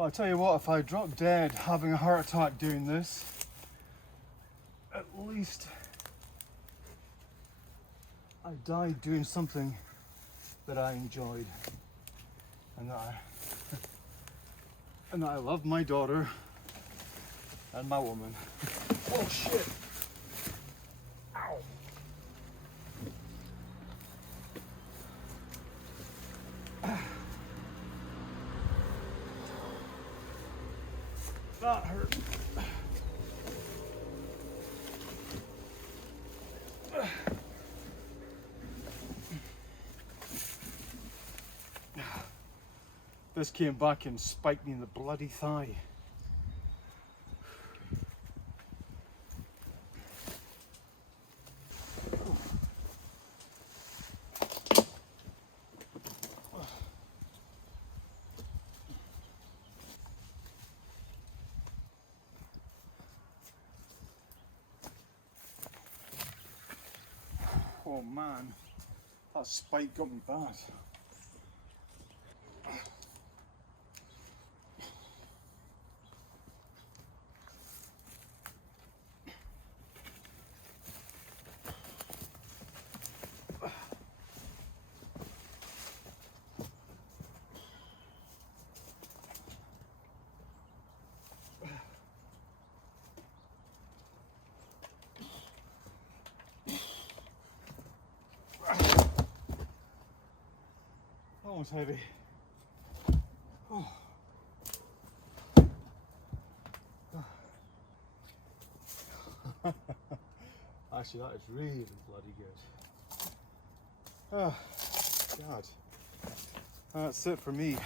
Well, I tell you what, if I drop dead having a heart attack doing this, at least I died doing something that I enjoyed, and that I love my daughter and my woman. Oh shit! Ow! That hurt. This came back and spiked me in the bloody thigh. Oh man, that spike got me bad. That one's heavy. Oh. Actually, that is really bloody good. Oh, God. That's it for me.